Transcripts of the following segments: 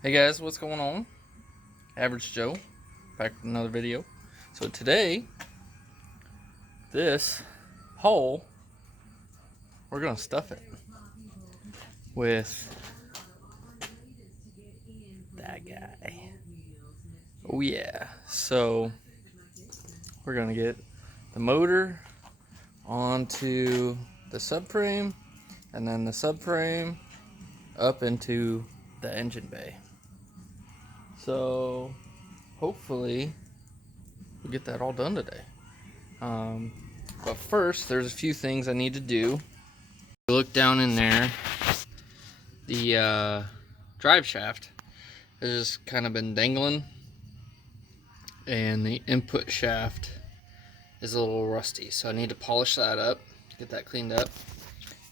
Hey guys, what's going on? Average Joe, back with another video. So today, this hole, we're gonna stuff it with that guy. Oh yeah. So we're gonna get the motor onto the subframe, and then the subframe up into the engine bay. So hopefully we'll get that all done today. But first, there's a few things I need to do. Look down in there. The drive shaft has just kind of been dangling, and the input shaft is a little rusty, so I need to polish that up, get that cleaned up.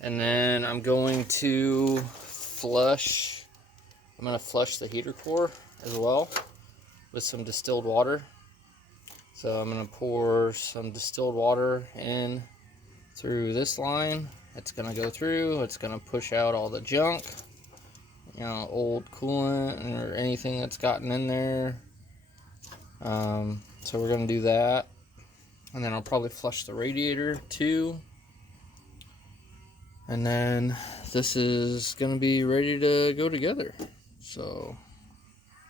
And then I'm going to flush the heater core as well with some distilled water. So I'm going to pour some distilled water in through this line. It's going to go through, it's going to push out all the junk, you know, old coolant or anything that's gotten in there. So we're going to do that. And then I'll probably flush the radiator too. And then this is going to be ready to go together. So,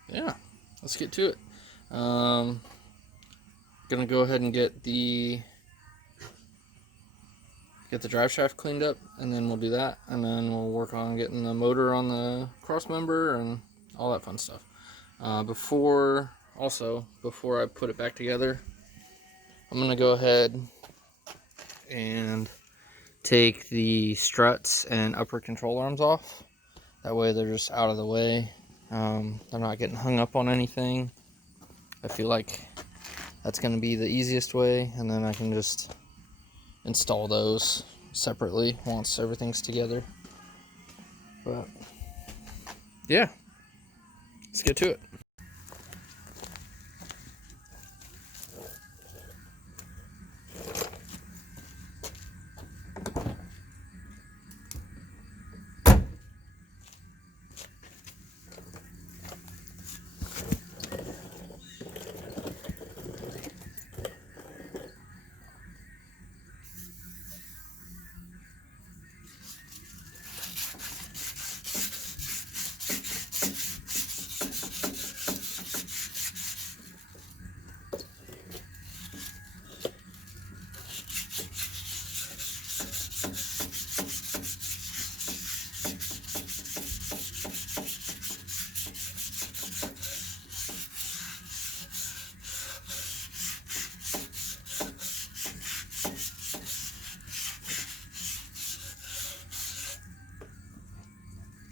yeah, let's get to it. Going to go ahead and get the drive shaft cleaned up, and then we'll do that. And then we'll work on getting the motor on the cross member and all that fun stuff. Before I put it back together, I'm going to go ahead and take the struts and upper control arms off. That way they're just out of the way. They're not getting hung up on anything. I feel like that's going to be the easiest way, and then I can just install those separately once everything's together. But yeah, let's get to it.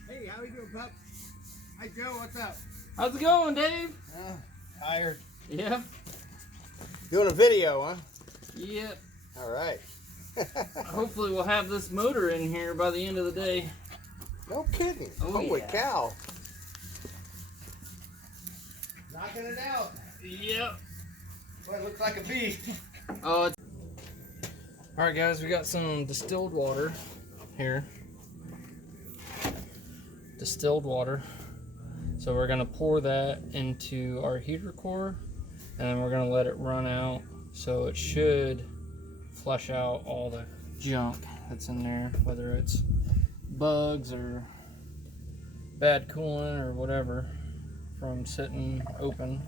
Hey, how you doing, pup? Hi, Joe. What's up? How's it going, Dave? Tired. Yeah. Doing a video, huh? Yep. All right. Hopefully we'll have this motor in here by the end of the day. No kidding. Oh, Holy yeah. cow. Knocking it out. Yep. Boy, it looks like a beast. All right, guys, we got some distilled water here. Distilled water. So we're gonna pour that into our heater core, and then we're gonna let it run out. So it should flush out all the junk that's in there, whether it's bugs or bad coolant or whatever from sitting open.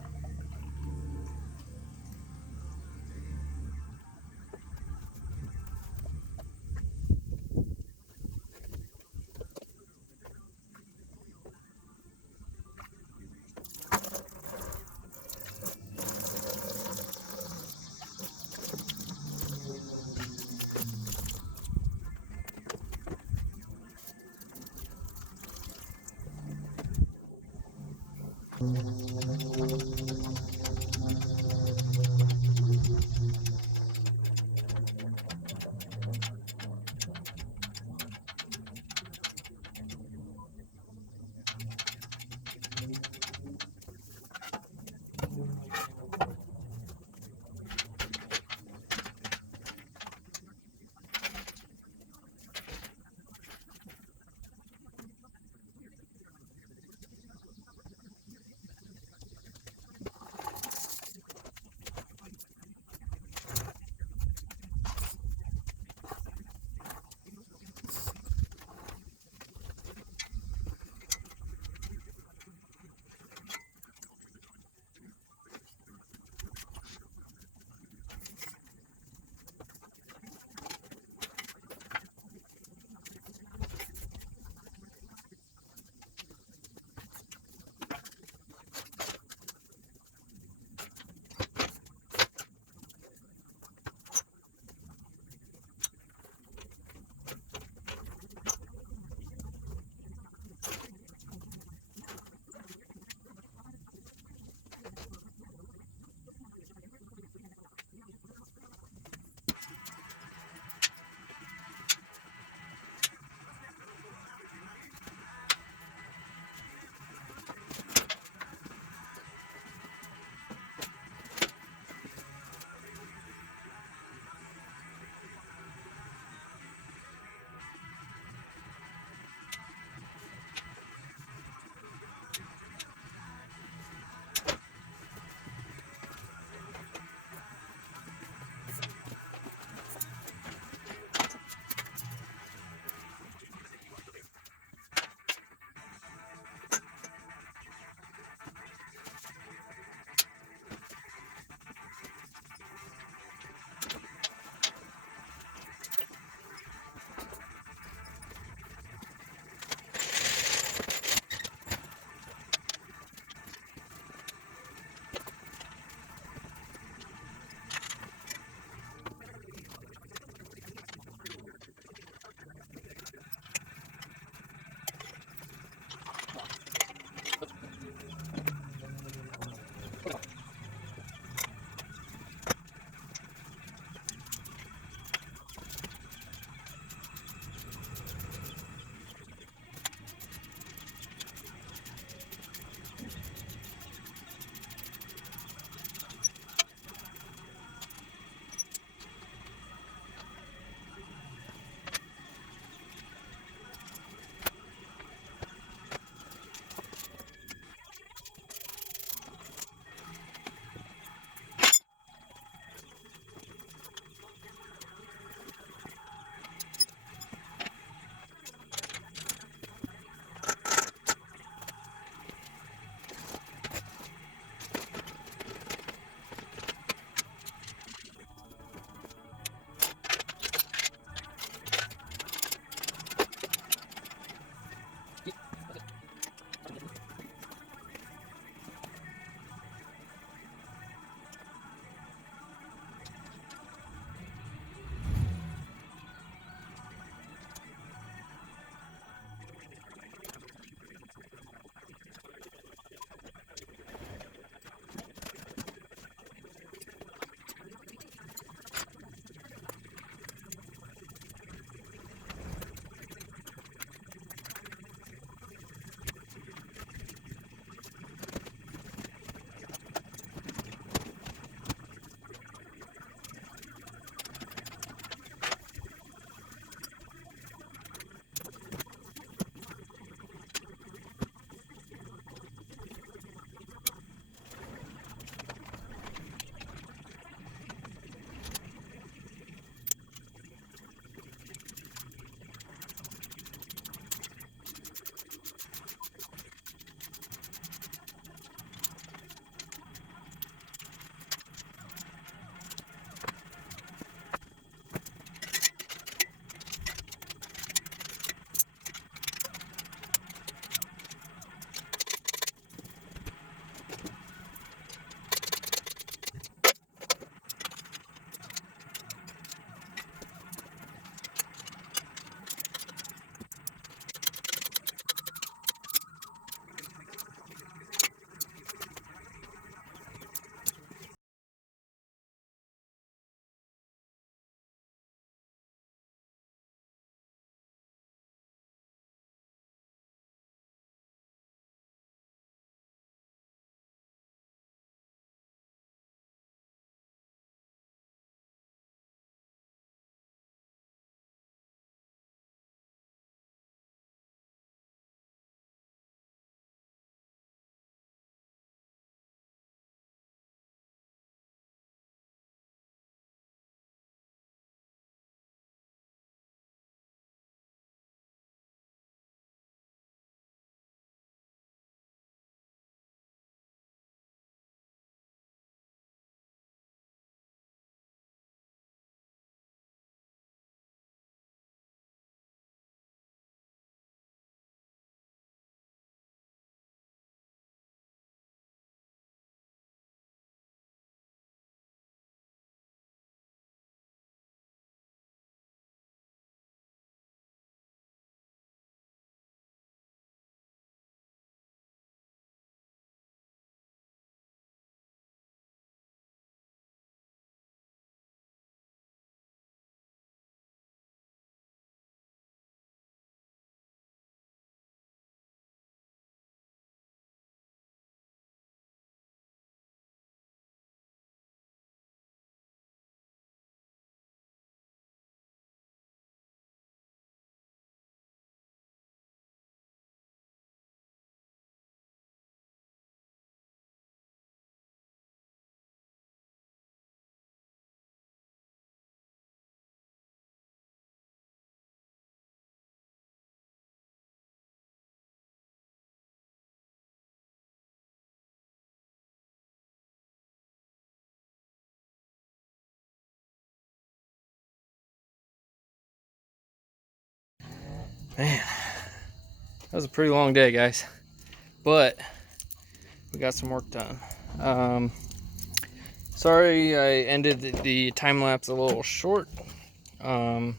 Man, that was a pretty long day, guys. But we got some work done. Sorry I ended the time lapse a little short. Camera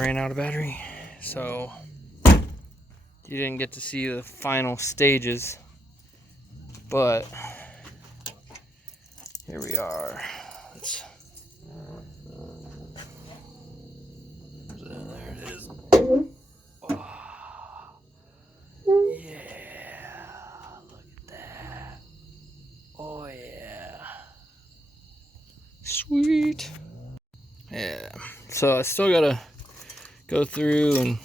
ran out of battery, so you didn't get to see the final stages. But here we are. There it is. Oh, yeah, look at that. Oh yeah, sweet. Yeah, so I still gotta go through and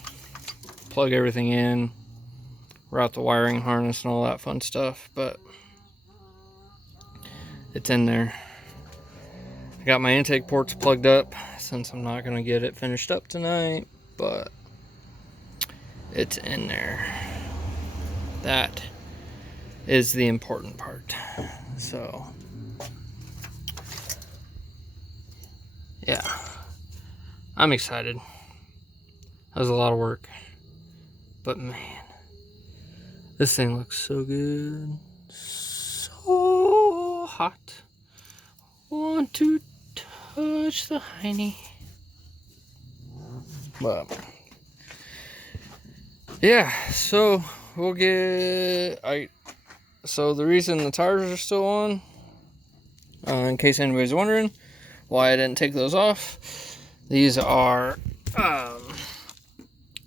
plug everything in, route the wiring harness and all that fun stuff, but it's in there. I got my intake ports plugged up since I'm not gonna get it finished up tonight, but it's in there. That is the important part. So yeah, I'm excited. That was a lot of work, but man, this thing looks so good, so hot. Want to touch the hiney. But yeah, so we'll get so the reason the tires are still on, in case anybody's wondering why I didn't take those off, these are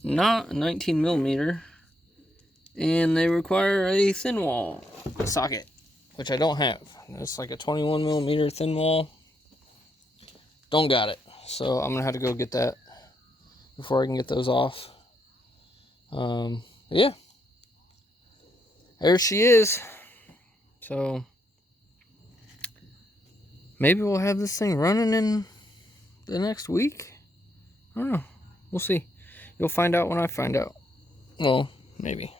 not 19 millimeter, and they require a thin wall socket, which I don't have. It's like a 21 millimeter thin wall. Don't got it, so I'm gonna have to go get that before I can get those off. Yeah, there she is. So maybe we'll have this thing running in the next week. I don't know. We'll see. You'll find out when I find out. Well, maybe.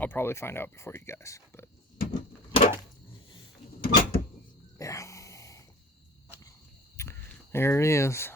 I'll probably find out before you guys. But yeah. There it is.